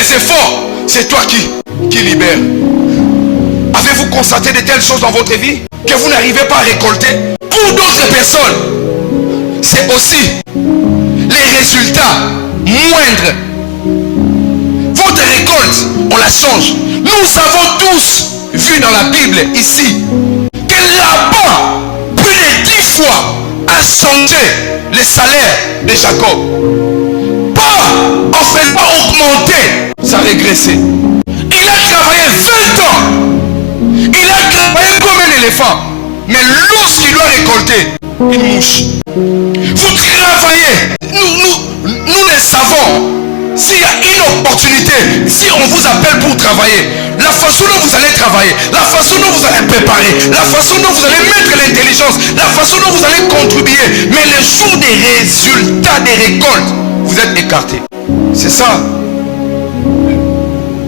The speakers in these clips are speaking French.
les efforts, c'est toi qui libère. Avez-vous constaté de telles choses dans votre vie que vous n'arrivez pas à récolter? Pour d'autres personnes, c'est aussi les résultats moindres. Votre récolte, on la change. Nous avons tous vu dans la Bible ici que Laban, plus de 10 fois, a changé les salaires de Jacob. Pas en fait pas augmenter, ça a régressé. Il a travaillé 20 ans. Il a travaillé comme un éléphant. Mais lorsqu'il doit récolter une mouche, vous travaillez. Nous le savons. S'il y a une opportunité, si on vous appelle pour travailler, la façon dont vous allez travailler, la façon dont vous allez préparer, la façon dont vous allez mettre l'intelligence, la façon dont vous allez contribuer, mais le jour des résultats, des récoltes, vous êtes écartés. C'est ça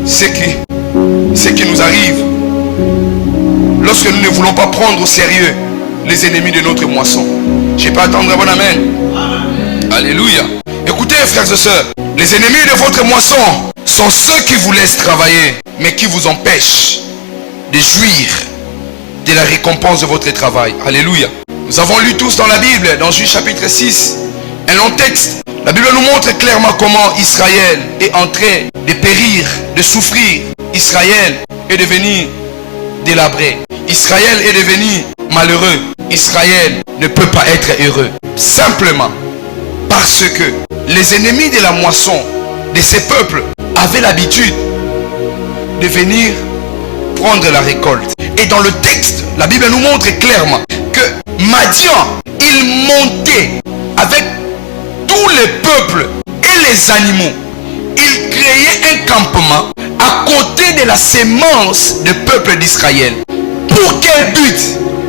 ce qui nous arrive lorsque nous ne voulons pas prendre au sérieux les ennemis de notre moisson. Je n'ai pas attendre un bon amen. Alléluia. Écoutez, frères et sœurs, les ennemis de votre moisson sont ceux qui vous laissent travailler, mais qui vous empêchent de jouir de la récompense de votre travail. Alléluia. Nous avons lu tous dans la Bible, dans Juge chapitre 6, un long texte. La Bible nous montre clairement comment Israël est en train de périr, de souffrir. Israël est devenu délabré. Israël est devenu malheureux. Israël ne peut pas être heureux. Simplement parce que les ennemis de la moisson de ces peuples avaient l'habitude de venir prendre la récolte. Et dans le texte, la Bible nous montre clairement que Madian, il montait avec tous les peuples et les animaux. Il créait un campement à côté de la sémence du peuple d'Israël. Pour quel but?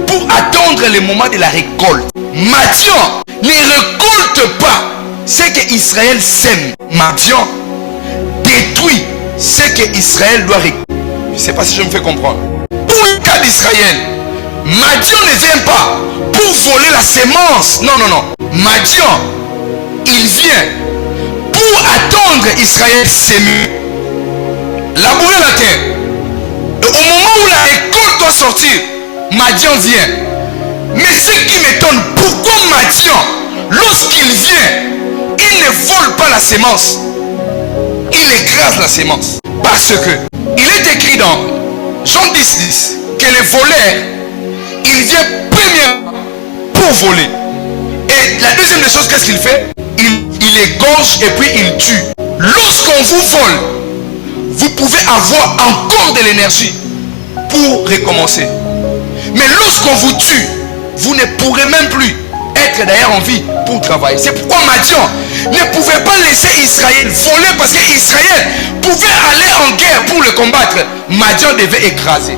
Pour attendre le moment de la récolte. Madian ne récolte pas ce que Israël sème. Madian détruit ce que Israël doit récolter. Je ne sais pas si je me fais comprendre. Pour le cas d'Israël, Madian ne vient pas pour voler la sémence. Non, non, non. Madian, il vient pour attendre Israël s'aimer, labourer la terre. Et au moment où la récolte doit sortir, Madian vient. Mais ce qui m'étonne, pourquoi Madian, lorsqu'il vient, il ne vole pas la sémence, il écrase la sémence? Parce que il est écrit dans Jean 10, que le voleur, il vient premièrement pour voler. Et la deuxième des choses, qu'est-ce qu'il fait? Il égorge et puis il tue. Lorsqu'on vous vole, vous pouvez avoir encore de l'énergie pour recommencer. Mais lorsqu'on vous tue, vous ne pourrez même plus être d'ailleurs en vie pour travailler. C'est pourquoi Madian ne pouvait pas laisser Israël voler, parce qu'Israël pouvait aller en guerre pour le combattre. Madian devait écraser.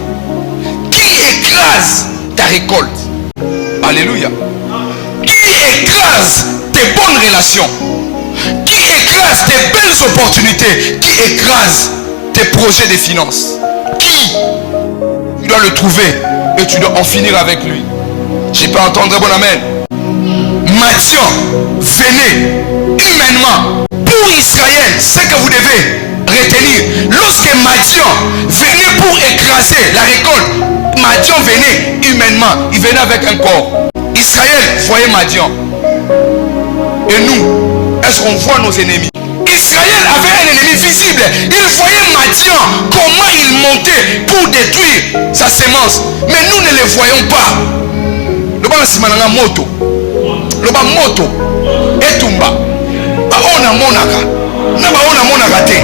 Qui écrase ta récolte? Alléluia. Qui écrase tes bonnes relations? Qui écrase tes belles opportunités? Qui écrase tes projets de finances? Qui? Tu dois le trouver et tu dois en finir avec lui. Je peux entendre bon amen. Madian, venez humainement pour Israël. Ce que vous devez retenir, lorsque Madian venait pour écraser la récolte, Madian venait humainement, il venait avec un corps. Israël voyait Madian. Et nous, est-ce qu'on voit nos ennemis? Israël avait un ennemi visible. Il voyait Madian, comment il montait pour détruire sa sémence. Mais nous ne les voyons pas. Le bas simananga moto. Le bas moto. Etumba. Ba ona monaka. Na ba ona monaka te.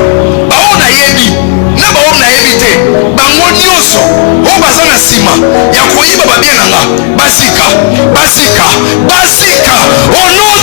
Ba ona yebi. Na ba ona yebi te. Ba ngonyoso. O bazana sima. Ya koyiba ba bien nanga. Basika. Basika. Basika. Au nom